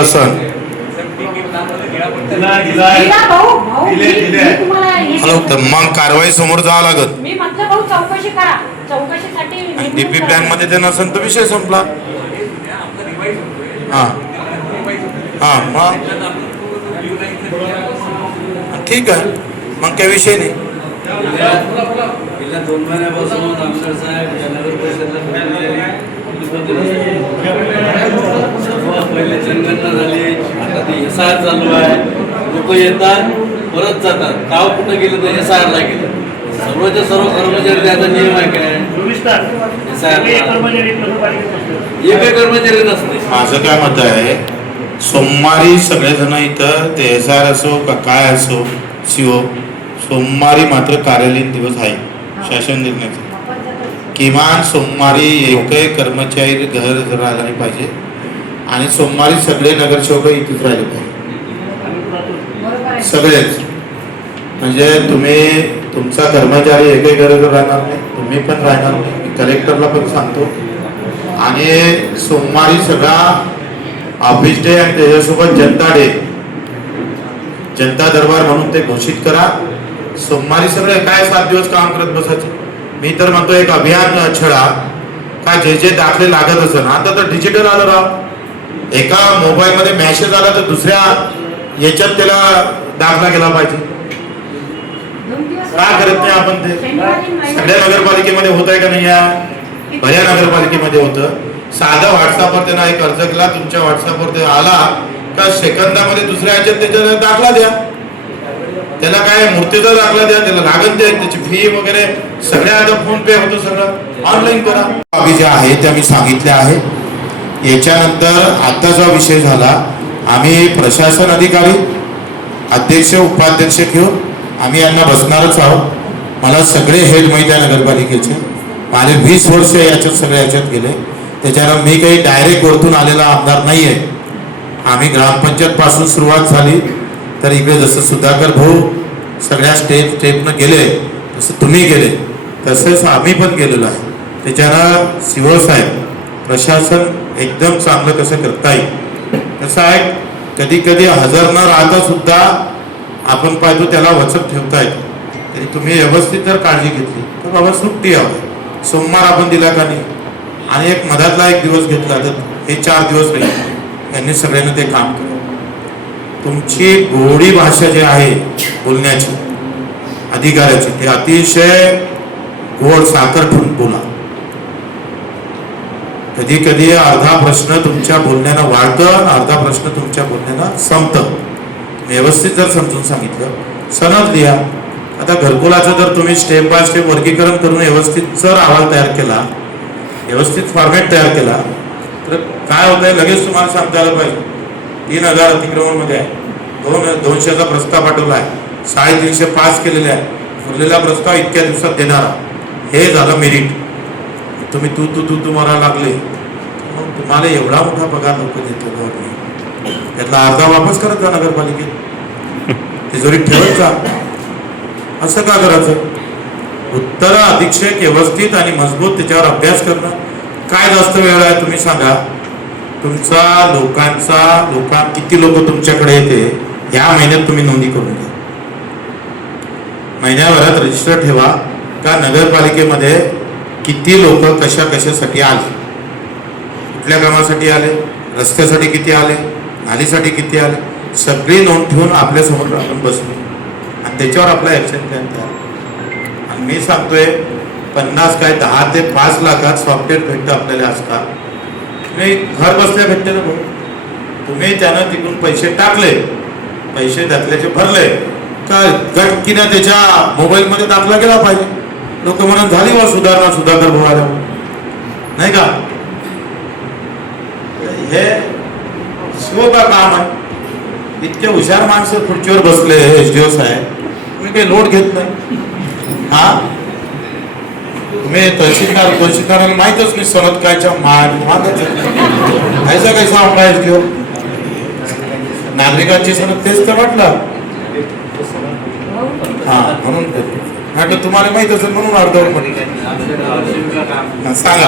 असन तर मग कारवाई समोर जावं लागत. मी म्हटलं भाऊ चौकशी करा, चौकशीसाठी डीपी प्लॅन मध्ये ते नसेल तर विषय संपला. हा हा मग ठीक आहे, मग काही विषय नाही. गेल्या 2 महिन्यापासून आमदार साहेब नगर परिषदला पहिले जनगणना झाली, आता ती SR चालू आहे. लोक येतात परत जातात, गाव कुठं गेलं तर SR ला गेलं. सर्वच्या सर्व कर्मचारी त्याचा नियम आहे काय, एक कर्मचारी नसते. माझं काय मत आहे, सोमवारी सगळेजण इथं ते SR असो का काय असो CO, सोमवारी मात्र कार्यालयीन दिवस आहे शासन निर्णयाचा. किमान सोमवारी एकही कर्मचारी घर राहिला नाही पाहिजे आणि सोमवारी सगळे नगरसेवक इथेच राहिले पाहिजे, सगळेच. म्हणजे तुम्ही तुमचा कर्मचारी एकही गरज राहणार नाही, तुम्ही पण राहणार नाही. मी कलेक्टरला पण सांगतो. आणि सोमवारी सगळा ऑफिस डे आणि त्याच्यासोबत जनता डे, जनता दरबार म्हणून ते घोषित करा. सोमवारी सगळे काय 7 दिवस काम करत बसायचे. मी तर म्हणतो एक अभियान छेडा, काय जे जे दाखले लागत असेल. आता तर डिजिटल आलं राव, एका मोबाईल मध्ये मेसेज आला तर दुसऱ्या याच्यात त्याला दाखला गेला पाहिजे. का करत नाही आपण ते? सगळ्या नगरपालिकेमध्ये होत आहे का नाही? बऱ्या नगरपालिकेमध्ये होतं. साधा व्हॉट्सअपवर त्यांना एक अर्ज केला, तुमच्या व्हॉट्सअपवर ते आला का सेकंदामध्ये दुसऱ्या ह्याच्यात त्याचा दाखला द्या. त्याला काय मूर्तीचा दाखला द्या, त्याला लागत द्या, त्याची फी वगैरे सगळ्या आता फोन पे होतं, सगळं ऑनलाईन करा. बाबी ज्या आहे त्या मी सांगितल्या आहे. याच्यानंतर आताचा विषय झाला, आम्ही प्रशासन अधिकारी अध्यक्ष उपाध्यक्ष घेऊन आम्ही यांना बसणारच आहोत. मला सगळे हेड माहीत आहे नगरपालिकेचे, माझे 20 वर्ष याच्यात सगळ्या याच्यात गेले. त्याच्यानं मी काही डायरेक्ट वरतून आलेला आमदार नाही आहे. आम्ही ग्रामपंचायत पासून सुरुवात झाली तर इकडे जसं सुधाकर भाऊ सगळ्या स्टेपनं गेले, तसं तुम्ही गेले, तसंच आम्ही पण गेलेलो आहे. त्याच्यानं शिवळ साहेब प्रशासन एकदम चांगलं कसं करता येईल कसं आहे. कधी कधी हजर न राहता सुद्धा आपण पाहतो त्याला वचक ठेवता येतो. तरी तुम्ही व्यवस्थित जर काळजी घेतली तर बाबा सुट्टी हवं. सोमवार आपण दिला का नाही, आणि एक मधातला एक दिवस घेतला तर हे 4 दिवस नाही. यांनी सगळ्यांना ते काम केलं. तुमची गोडी भाषा जी आहे बोलण्याची अधिकाऱ्याची, ते अतिशय गोड साखर ठेवून बोला. कधी कधी अर्धा प्रश्न तुमच्या बोलण्यानं वाढतं, अर्धा प्रश्न तुमच्या बोलण्यानं संपतं. व्यवस्थित जर समजून सांगितलं, सनद लिहा. आता घरकुलाचं जर तुम्ही स्टेप बाय स्टेप वर्गीकरण करून व्यवस्थित जर अहवाल तयार केला, व्यवस्थित फॉर्मॅट तयार केला, तर काय होत आहे लगेच तुम्हाला सांगता आलं पाहिजे. 3000 अतिक्रमणमध्ये आहे, 200चा प्रस्ताव पाठवला आहे, 350 पास केलेले आहे, उरलेला प्रस्ताव इतक्या दिवसात देणारा. हे झालं मेरिट. तुम्ही तू मारायला लागले, मग तुम्हाला एवढा मोठा पगार लोक देतो गव्हर्नमेंट, त्यातला अर्धा वापस करत जा नगरपालिकेत, तिजोरीत ठेवत जा. असं का करायचं? उत्तर अधीक्षक व्यवस्थित आणि मजबूत त्याच्यावर अभ्यास करणं. काय जास्त वेळ आहे तुम्ही सांगा. तुमचा लोकां किती लोक तुमच्याकडे येते ह्या महिन्यात तुम्ही नोंदी करून घ्या. महिन्याभरात रजिस्टर ठेवा का नगरपालिकेमध्ये किती लोक कशासाठी आले, कुठल्या कामासाठी आले, रस्त्यासाठी किती आले, नालीसाठी किती आले, सगळी नोंद ठेवून आपल्यासमोर आपण बसलो आणि त्याच्यावर आपला ॲक्शन प्लॅन तयार. आणि मी सांगतोय 50 काय 10 ते 5 लाखात सॉफ्टवेअर भेटतं आपल्याला आजकाल. तुम्ही घर बसल्या भेटते ना. तुम्ही त्यानं तिकडून पैसे टाकले, पैसे दाखल्याचे भरले का गटकीनं त्याच्या मोबाईलमध्ये दाखला गेला पाहिजे. लोक म्हणून झाली वा सुधारणा सुधाकर भाऊ नाही का. हे सोपं काम आहे. इतके हुशार माणसं खुर्चीवर बसले SDO साहेब, तुम्ही काही लोड घेत नाही. हा तुम्ही तहसीलदाराला माहितच नाही सनद कायच्या ऐसा कैसा आपला SDO. नागरिकांची सनद तेच तर म्हटलं. हा म्हणून तुम्हाला माहित असेल म्हणून अर्धवट सांगा.